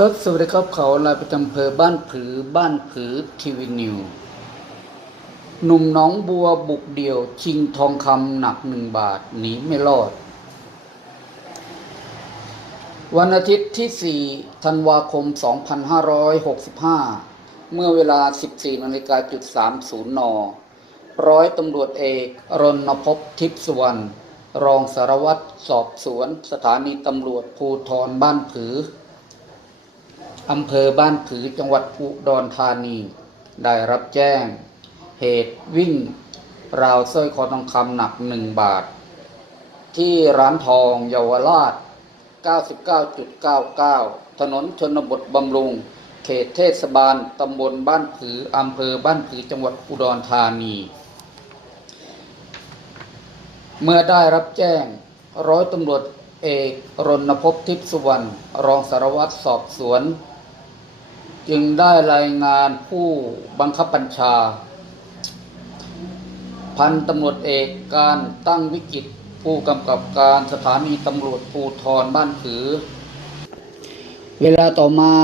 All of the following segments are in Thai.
ครับสวัสดีครับเขาลายประจำอำเภอบ้านผือบ้านผือทีวีนิวหนุ่มน้องบัวบุกเดี่ยว ชิงทองคำหนักหนึ่งบาทหนีไม่รอด วันอาทิตย์ที่ 4 ธันวาคม 2565 เมื่อเวลา 14นาฬิกาจุด30 น ร้อยตำรวจเอกรณพพทิพสวรรณรองสารวัตรสอบสวน สถานีตำรวจภูทรบ้านผือ อำเภอบ้านผือจังหวัดอุดรธานี ได้รับแจ้ง เหตุวิ่ง ราวสร้อยคอทองคำหนักหนึ่งบาท ที่ร้านทองเยาวราช 99.99 ถนนชนบทบำรุง เขตเทศบาลตำบลบ้านผืออำเภอบ้านผือจังหวัดอุดรธานี เมื่อได้รับแจ้งร้อยตำรวจเอกรณพพทิพย์สุวรรณ รองสารวัตรสอบสวน จึงได้รายงานผู้บังคับบัญชา พันตำรวจเอกการตั้งวิกิตผู้กำกับการสถานีตำรวจภูทรบ้านผือ เวลาต่อมา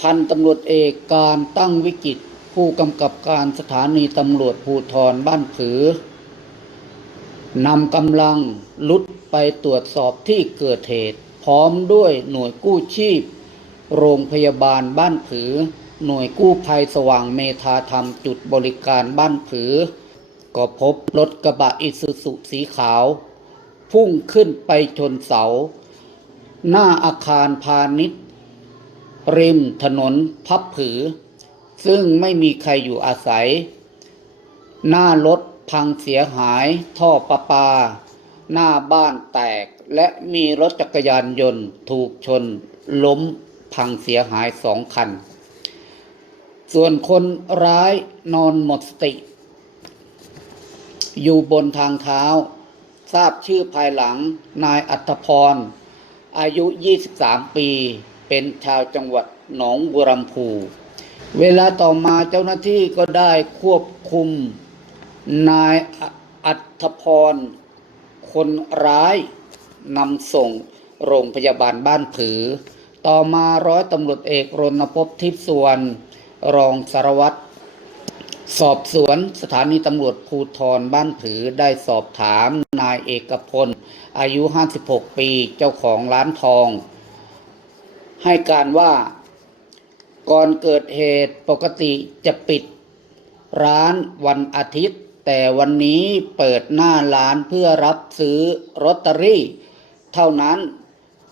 พันตำรวจเอกการตั้งวิกิตผู้กำกับการสถานีตำรวจภูทรบ้านผือนำกำลังลุดไปตรวจสอบที่เกิดเหตุ พร้อมด้วยหน่วยกู้ชีพ โรงพยาบาลบ้านผือ หน่วยกู้ภัยสว่างเมธาธรรมจุดบริการบ้านผือ ก็พบรถกระบะอิซูซุสีขาว พุ่งขึ้นไปชนเสา หน้าอาคารพาณิชย์ ริมถนนพับผือ ซึ่งไม่มีใครอยู่อาศัย หน้ารถพังเสียหายท่อประปา หน้าบ้านแตกและมีรถจักรยานยนต์ถูกชนล้ม พังเสียหายสองคัน ส่วนคนร้ายนอนหมดสติ อยู่บนทางเท้า ทราบชื่อภายหลังนายอัธพร อายุ 23 ปี เป็นชาวจังหวัดหนองบัวลำพู เวลาต่อมาเจ้าหน้าที่ก็ได้ควบคุม นายอัธพร คนร้ายนำส่งโรงพยาบาลบ้านผือ ต่อมาร้อยตำรวจเอกรณพพทิพย์สวนรองสารวัตรสอบสวนสถานีตำรวจภูทรบ้านผือได้สอบถามนายเอกพล อายุ 56 ปีเจ้าของร้านทอง ให้การว่าก่อนเกิดเหตุปกติจะปิดร้านวันอาทิตย์ แต่วันนี้เปิดหน้าร้านเพื่อรับซื้อลอตเตอรี่ เท่านั้น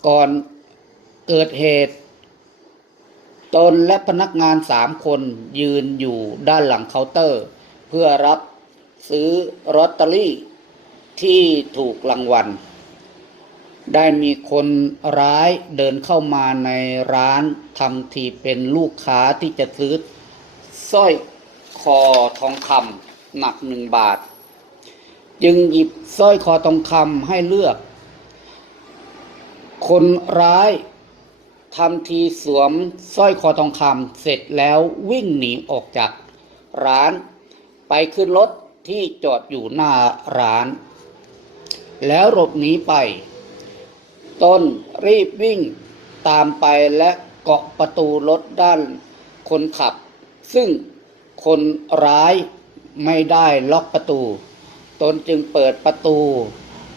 ก่อน เกิดเหตุ ตนและพนักงานสามคนยืนอยู่ด้านหลังเคาน์เตอร์ เพื่อรับซื้อลอตเตอรี่ที่ถูกรางวัล ได้มีคนร้ายเดินเข้ามาในร้านทำทีเป็นลูกค้าที่จะซื้อสร้อยคอทองคำหนักหนึ่งบาท จึงหยิบสร้อยคอทองคำให้เลือก คนร้าย ทำทีสวมสร้อยคอทองคำเสร็จแล้ววิ่งหนีออกจากร้าน ไปขึ้นรถที่จอดอยู่หน้าร้าน แล้วหลบหนีไปตนรีบวิ่งตามไปและเกาะประตูรถด้านคนขับ ซึ่งคนร้ายไม่ได้ล็อกประตู ตนจึงเปิดประตู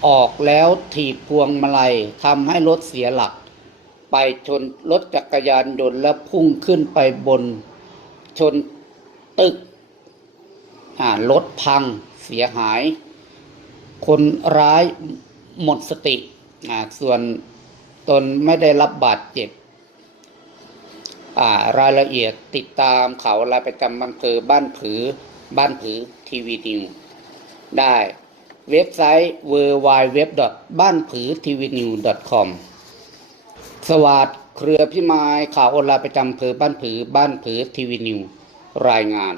ออกแล้วถีบพวงมาลัยทำให้รถเสียหลัก ไปชนรถจักรยานยนต์และพุ่งขึ้นไปบน ชนตึกรถพังเสียหาย คนร้ายหมดสติส่วนตนไม่ได้รับบาดเจ็บรายละเอียดติดตามเขารายประจำอำเภอบ้านผือบ้านผือทีวีนิวได้เว็บไซต์ w w w บ้านผือทีวีนิว com สวัสดเครือพิมายข่าวออนไลน์ประจำเภอบ้านผือบ้านผือทีวีนิวรายงาน